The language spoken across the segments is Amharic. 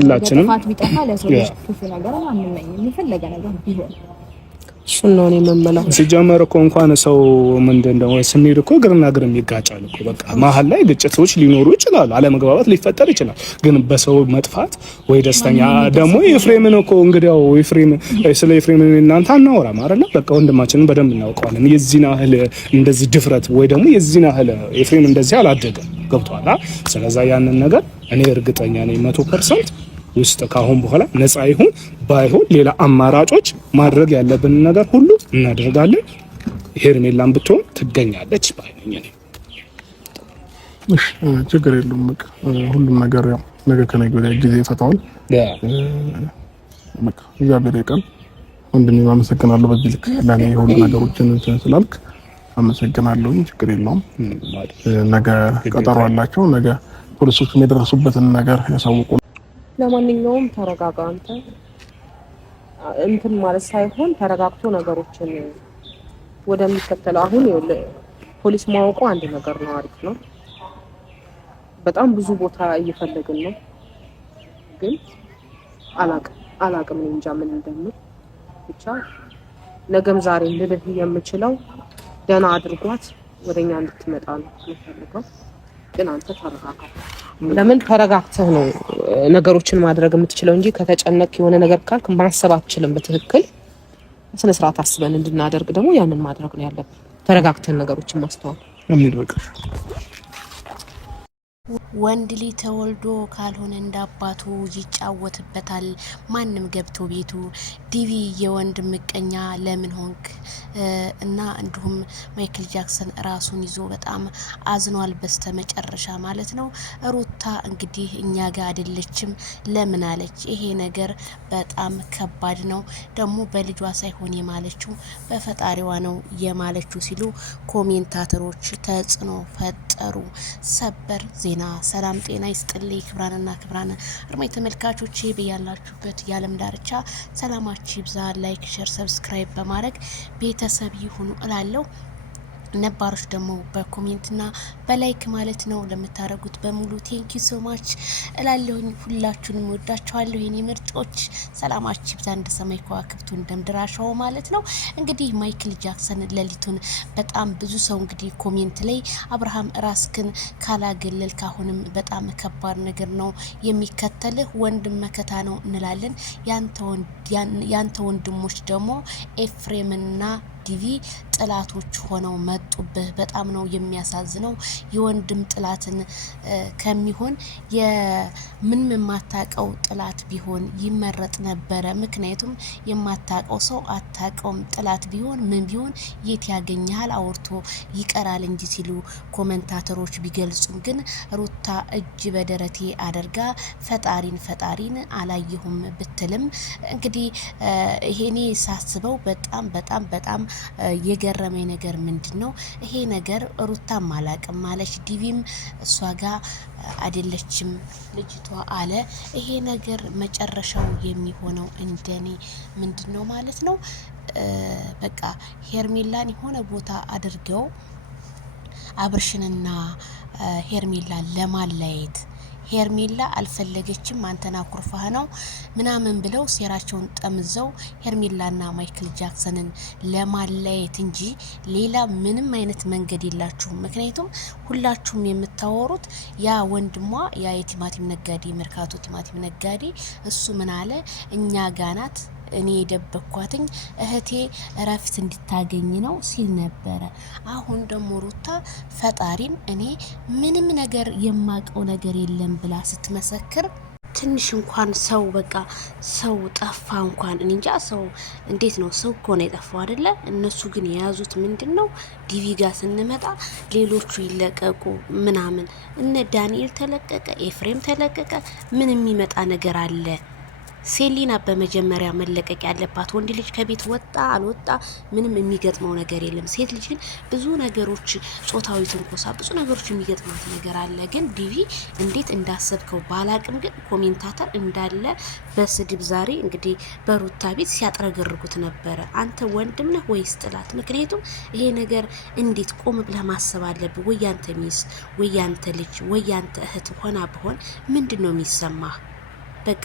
ሁላችንም ጥፋት ቢጠፋ ለሰው ልጅ ክፉ ነገር አንመኝም የሚፈለገ ነገር ቢሆን እሱን ነው የምመላው። ሲጀመር እኮ እንኳን ሰው ምንድነው ስንሄድ እኮ ግርና ግር ይጋጫል እኮ በቃ መሀል ላይ ግጭቶች ሊኖሩ ይችላሉ፣ አለመግባባት ሊፈጠር ይችላል። ግን በሰው መጥፋት ወይ ደስተኛ ደግሞ ኤፍሬምን እኮ እንግዲያው ኤፍሬም ስለ ኤፍሬም እናንተ አናወራም አይደል? በቃ ወንድማችንን በደንብ እናውቀዋለን። የዚህን ያህል እንደዚህ ድፍረት ወይ ደግሞ የዚህን ያህል ኤፍሬም እንደዚህ አላደገም። ገብቷል። ስለዚህ ያንን ነገር እኔ እርግጠኛ ነኝ 100% ውስጥ ካሁን በኋላ ነፃ ይሁን ባይሆን ሌላ አማራጮች ማድረግ ያለብን ነገር ሁሉ እናደርጋለን። ሄርሜላን ብትሆን ትገኛለች ባይነኝ ነኝ። እሺ ችግር የለውም። በቃ ሁሉም ነገር ያው ነገ ከነገ ወዲያ ጊዜ ይፈታዋል። በቃ እግዚአብሔር ይቀር። ወንድሜ አመሰግናለሁ። በዚህ ልክ ለኔ ሁሉ ነገሮችን ስላልክ አመሰግናለሁ። ችግር የለውም። ነገ ቀጠሮ አላቸው። ነገ ፖሊሶች የደረሱበትን ነገር ያሳውቁ። ለማንኛውም ተረጋጋ። አንተ እንትን ማለት ሳይሆን ተረጋግቶ ነገሮችን ወደሚከተለው አሁን ፖሊስ ማወቁ አንድ ነገር ነው፣ አሪፍ ነው። በጣም ብዙ ቦታ እየፈለግን ነው፣ ግን አላቅም እንጃ ምን እንደምል። ብቻ ነገም ዛሬ ልልህ የምችለው ደህና አድርጓት ወደኛ እንድትመጣ ነው የምፈልገው። ግን አንተ ተረጋጋ። ለምን ተረጋግተህ ነው ነገሮችን ማድረግ የምትችለው እንጂ ከተጨነቅ የሆነ ነገር ካልክ ማሰብ አትችልም። በትክክል ስነ ስርዓት አስበን እንድናደርግ ደግሞ ያንን ማድረግ ነው ያለብን። ተረጋግተን ነገሮችን ማስተዋል እንድበቀሽ ወንድ ልጅ ተወልዶ ካልሆነ እንዳባቱ ይጫወትበታል ማንም ገብቶ ቤቱ። ዲቪ የወንድ ምቀኛ ለምን ሆንክ እና እንዲሁም ማይክል ጃክሰን ራሱን ይዞ በጣም አዝኗል በስተመጨረሻ ማለት ነው። ሩታ እንግዲህ እኛ ጋር አይደለችም ለምን አለች? ይሄ ነገር በጣም ከባድ ነው። ደግሞ በልጇ ሳይሆን የማለችው በፈጣሪዋ ነው የማለችው ሲሉ ኮሜንታተሮች ተጽዕኖ ፈጠሩ። ሰበር ዜና። ሰላም ጤና ይስጥልኝ ክብራንና ክብራን አድማጭ ተመልካቾቼ በያላችሁበት የዓለም ዳርቻ ሰላማችሁ ይብዛ። ላይክ ሼር ሰብስክራይብ በማድረግ ቤተሰብ ይሁኑ እላለሁ። ነባሮች ደግሞ በኮሜንትና በላይክ ማለት ነው ለምታረጉት በሙሉ ቴንክ ዩ ሶ ማች እላለሁኝ። ሁላችሁንም ወዳችኋለሁ የኔ ምርጦች። ሰላማችሁ ይብዛ እንደ ሰማይ ከዋክብቱ እንደምድራሻው ማለት ነው። እንግዲህ ማይክል ጃክሰን ሌሊቱን በጣም ብዙ ሰው እንግዲህ ኮሜንት ላይ አብርሃም ራስክን ካላገለል ካሁንም በጣም ከባድ ነገር ነው የሚከተልህ፣ ወንድም መከታ ነው እንላለን። ያንተ ወንድሞች ደግሞ ኤፍሬምና ዲቪ ጥላቶች ሆነው መጡብህ። በጣም ነው የሚያሳዝነው። የወንድም ጥላትን ከሚሆን የምን የማታቀው ጥላት ቢሆን ይመረጥ ነበረ። ምክንያቱም የማታቀው ሰው አታቀውም። ጥላት ቢሆን ምን ቢሆን የት ያገኛል አውርቶ ይቀራል እንጂ ሲሉ ኮሜንታተሮች ቢገልጹም፣ ግን ሩታ እጅ በደረቴ አድርጋ ፈጣሪን አላየሁም ብትልም እንግዲህ ይሄኔ ሳስበው በጣም የገረመኝ ነገር ምንድነው? ይሄ ነገር ሩታም አላቅም ማለች፣ ዲቪም እሷ ጋር አይደለችም ልጅቷ አለ። ይሄ ነገር መጨረሻው የሚሆነው እንደኔ ምንድነው ማለት ነው? በቃ ሄርሜላን የሆነ ቦታ አድርገው አብርሽንና ሄርሜላን ለማለያየት ሄርሜላ አልፈለገችም አንተና ኩርፋህ ነው ምናምን ብለው ሴራቸውን ጠምዘው ሄርሜላና ማይክል ጃክሰንን ለማለያየት እንጂ ሌላ ምንም አይነት መንገድ የላችሁም። ምክንያቱም ሁላችሁም የምታወሩት ያ ወንድሟ ያ የቲማቲም ነጋዴ መርካቶ ቲማቲም ነጋዴ እሱ ምን አለ እኛ ጋናት እኔ የደበኳትኝ እህቴ እረፍት እንድታገኝ ነው ሲል ነበረ። አሁን ደግሞ ሩታ ፈጣሪን እኔ ምንም ነገር የማቀው ነገር የለም ብላ ስትመሰክር ትንሽ እንኳን ሰው በቃ ሰው ጠፋ እንኳን እንጃ ሰው እንዴት ነው ሰው እኮ ነው የጠፋው አይደለ? እነሱ ግን የያዙት ምንድነው? ዲቪ ጋር ስንመጣ ሌሎቹ ይለቀቁ ምናምን እነ ዳንኤል ተለቀቀ፣ ኤፍሬም ተለቀቀ። ምን የሚመጣ ነገር አለ? ሴሊና በመጀመሪያ መለቀቅ ያለባት። ወንድ ልጅ ከቤት ወጣ አልወጣ ምንም የሚገጥመው ነገር የለም። ሴት ልጅ ግን ብዙ ነገሮች ጾታዊ ትንኮሳ ብዙ ነገሮች የሚገጥማት ነገር አለ። ግን ዲቪ እንዴት እንዳሰብከው ባላቅም፣ ግን ኮሜንታተር እንዳለ በስድብ ዛሬ እንግዲህ በሩታ ቤት ሲያጥረገርጉት ነበረ። አንተ ወንድም ነህ ወይስ ጥላት? ምክንያቱም ይሄ ነገር እንዴት ቆም ብለህ ማሰብ አለብህ። ወይ ያንተ ሚስት ወይ ያንተ ልጅ ወይ ያንተ እህት ሆና በሆን ምንድነው የሚሰማህ? በቃ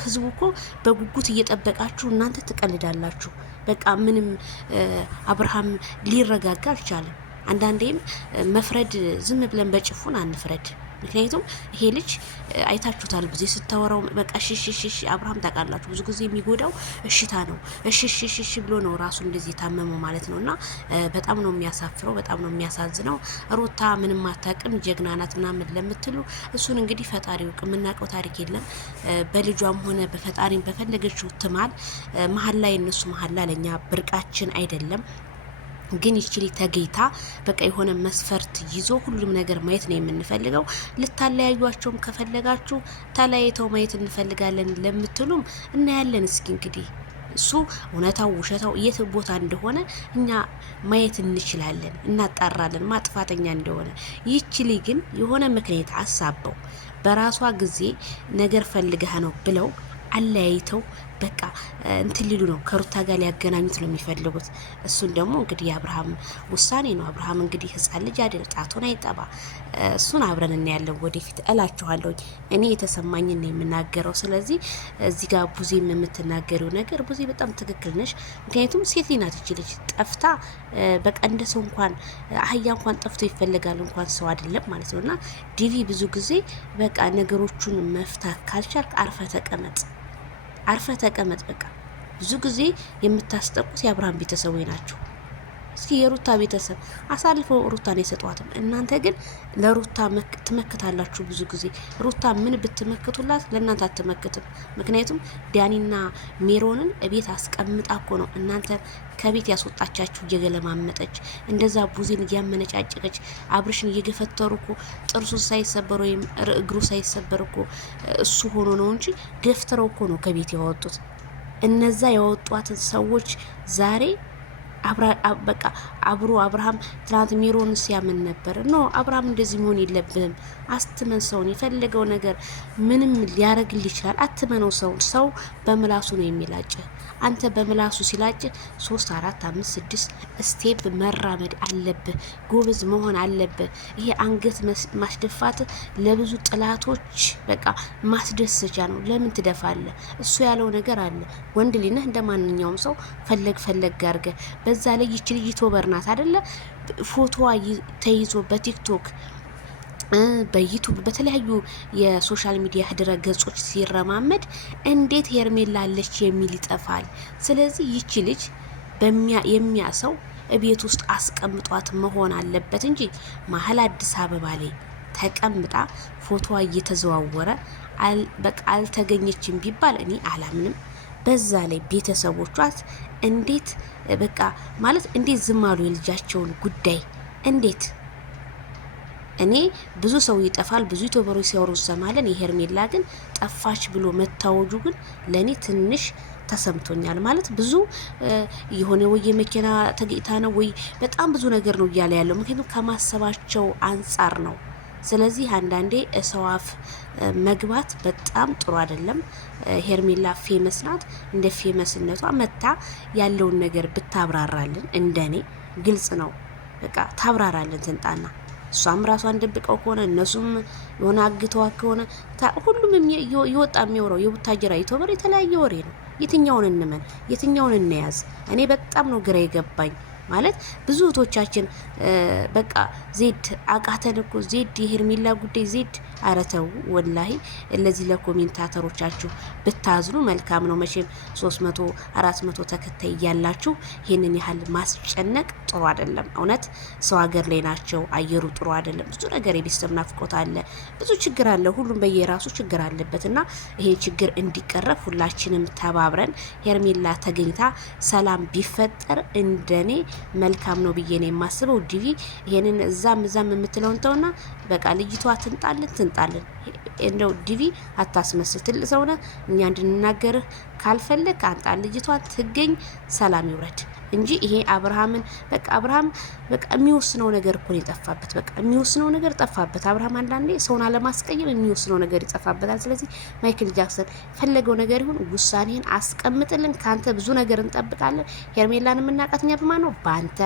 ህዝቡ እኮ በጉጉት እየጠበቃችሁ እናንተ ትቀልዳላችሁ። በቃ ምንም አብርሃም ሊረጋጋ አልቻለም። አንዳንዴም መፍረድ ዝም ብለን በጭፉን አንፍረድ። ምክንያቱም ይሄ ልጅ አይታችሁታል፣ ጊዜ ስታወራው በቃ ሽሽሽሽ አብርሃም ታውቃላችሁ፣ ብዙ ጊዜ የሚጎዳው እሽታ ነው። እሽሽሽሽ ብሎ ነው ራሱ እንደዚህ የታመመው ማለት ነው። እና በጣም ነው የሚያሳፍረው፣ በጣም ነው የሚያሳዝነው። ሩታ ምንም አታውቅም ጀግና ናት ምናምን ለምትሉ እሱን እንግዲህ ፈጣሪ ይወቅ፣ የምናውቀው ታሪክ የለም። በልጇም ሆነ በፈጣሪም በፈለገችው ትማል። መሀል ላይ እነሱ መሀል ላይ ለእኛ ብርቃችን አይደለም። ግን ይችሊ ተገይታ በቃ የሆነ መስፈርት ይዞ ሁሉም ነገር ማየት ነው የምንፈልገው። ልታለያዩቸውም ከፈለጋችሁ ተለያይተው ማየት እንፈልጋለን ለምትሉም እናያለን። እስኪ እንግዲህ እሱ እውነታው ውሸታው የት ቦታ እንደሆነ እኛ ማየት እንችላለን፣ እናጣራለን ማጥፋተኛ እንደሆነ። ይችሊ ግን የሆነ ምክንያት አሳበው በራሷ ጊዜ ነገር ፈልገህ ነው ብለው አለያይተው በቃ እንትን ሊሉ ነው፣ ከሩታ ጋር ሊያገናኙት ነው የሚፈልጉት። እሱን ደግሞ እንግዲህ የአብርሃም ውሳኔ ነው። አብርሃም እንግዲህ ህፃን ልጅ አይደል፣ ጣቱን አይጠባ። እሱን አብረን እናያለን ወደፊት እላችኋለሁ። እኔ የተሰማኝን ነው የምናገረው። ስለዚህ እዚህ ጋር ቡዜም የምትናገሪው ነገር ቡዜ በጣም ትክክል ነሽ። ምክንያቱም ሴት ናት ይች ልጅ ጠፍታ በቃ እንደ ሰው እንኳን አህያ እንኳን ጠፍቶ ይፈልጋል እንኳን ሰው አይደለም ማለት ነው። እና ዲቪ ብዙ ጊዜ በቃ ነገሮቹን መፍታት ካልቻልክ አርፈ ተቀመጥ። በቃ ብዙ ጊዜ የምታስጠቁት የአብርሃም ቤተሰቦች ናቸው። እስኪ የሩታ ቤተሰብ አሳልፈው ሩታን የሰጧትም፣ እናንተ ግን ለሩታ ትመክታላችሁ። ብዙ ጊዜ ሩታ ምን ብትመክቱላት ለእናንተ አትመክትም። ምክንያቱም ዳኒና ሜሮንን እቤት አስቀምጣ እኮ ነው እናንተ ከቤት ያስወጣቻችሁ እየገለማመጠች፣ እንደዛ ቡዜን እያመነጫጨቀች አብርሽን እየገፈተሩ እኮ ጥርሱ ሳይሰበር ወይም እግሩ ሳይሰበር እኮ እሱ ሆኖ ነው እንጂ ገፍትረው እኮ ነው ከቤት ያወጡት። እነዛ ያወጧትን ሰዎች ዛሬ በቃ አብሮ አብርሃም ትናንት ሜሮን ሲያምን ነበር። ኖ አብርሃም እንደዚህ መሆን የለብህም። አስትመን ሰውን የፈለገው ነገር ምንም ሊያረግልህ ይችላል። አትመነው ሰው በምላሱ ነው የሚላጭ። አንተ በምላሱ ሲላጭ 3 4 5 6 ስቴፕ መራመድ አለብህ። ጎበዝ መሆን አለብህ። ይሄ አንገት ማስደፋት ለብዙ ጥላቶች በቃ ማስደሰቻ ነው። ለምን ትደፋለህ? እሱ ያለው ነገር አለ። ወንድ ልጅ ነህ፣ እንደማንኛውም ሰው ፈለግ አድርገህ። በዛ ላይ ይች ልጅ ዩቲዩበር ናት አይደለ? ፎቶዋ ተይዞ በቲክቶክ በዩቲዩብ በተለያዩ የሶሻል ሚዲያ ድረ ገጾች ሲረማመድ እንዴት ሄርሜላ አለች የሚል ይጠፋል። ስለዚህ ይቺ ልጅ የሚያሰው ቤት ውስጥ አስቀምጧት መሆን አለበት እንጂ መሀል አዲስ አበባ ላይ ተቀምጣ ፎቶዋ እየተዘዋወረ በቃ አልተገኘችም ቢባል እኔ አላምንም። በዛ ላይ ቤተሰቦቿት እንዴት በቃ ማለት እንዴት ዝም አሉ? የልጃቸውን ጉዳይ እንዴት እኔ ብዙ ሰው ይጠፋል፣ ብዙ ዩቲዩበሮች ሲያወሩ ሰማለን። የሄርሜላ ግን ጠፋች ብሎ መታወጁ ግን ለኔ ትንሽ ተሰምቶኛል። ማለት ብዙ የሆነ ወይ የመኪና ተገይታ ነው ወይ በጣም ብዙ ነገር ነው እያለ ያለው፣ ምክንያቱም ከማሰባቸው አንጻር ነው። ስለዚህ አንዳንዴ ሰው አፍ መግባት በጣም ጥሩ አይደለም። ሄርሜላ ፌመስ ናት። እንደ ፌመስነቷ መታ ያለውን ነገር ብታብራራልን እንደኔ ግልጽ ነው። በቃ ታብራራልን ትንጣና እሷም ራሷን ደብቀው ከሆነ እነሱም የሆነ አግተዋ ከሆነ ሁሉም ይወጣ የሚወራው የቡታጀራ ዩቲዩበር የተለያየ ወሬ ነው። የትኛውን እንመን? የትኛውን እንያዝ? እኔ በጣም ነው ግራ የገባኝ። ማለት ብዙ እህቶቻችን በቃ ዜድ አቃተን እኮ ዜድ የሄርሜላ ጉዳይ ዜድ አረተው ወላሂ ለዚህ ለኮሜንታተሮቻችሁ ብታዝኑ መልካም ነው። መቼም 300 400 ተከታይ ያላችሁ ይሄንን ያህል ማስጨነቅ ጥሩ አይደለም። እውነት ሰው ሀገር ላይ ናቸው። አየሩ ጥሩ አይደለም። ብዙ ነገር የቤተሰብ ናፍቆት አለ፣ ብዙ ችግር አለ። ሁሉም በየራሱ ችግር አለበትና ይሄ ችግር እንዲቀረፍ ሁላችንም ተባብረን ሄርሜላ ተገኝታ ሰላም ቢፈጠር እንደኔ መልካም ነው ብዬ ነው የማስበው። ዲቪ ይሄንን እዛም የምትለውን ተውና በቃ ልጅቷ ትንጣልን። እንደው ዲቪ አታስመስል። ትልቅ ሰው ነህ። እኛ እንድንናገርህ ካልፈለግ አንጣን ልጅቷ ትገኝ፣ ሰላም ይውረድ እንጂ ይሄ አብርሃምን በቃ አብርሃም በቃ የሚወስነው ነገር እኮ ነው የጠፋበት። በቃ የሚወስነው ነገር ጠፋበት። አብርሃም አንዳንዴ ሰውን አለማስቀየም የሚወስነው ነገር ይጠፋበታል። ስለዚህ ማይክል ጃክሰን ፈለገው ነገር ይሁን፣ ውሳኔህን አስቀምጥልን። ካንተ ብዙ ነገር እንጠብቃለን። ሄርሜላን የምናውቃት እኛ በማን ነው? ባንተ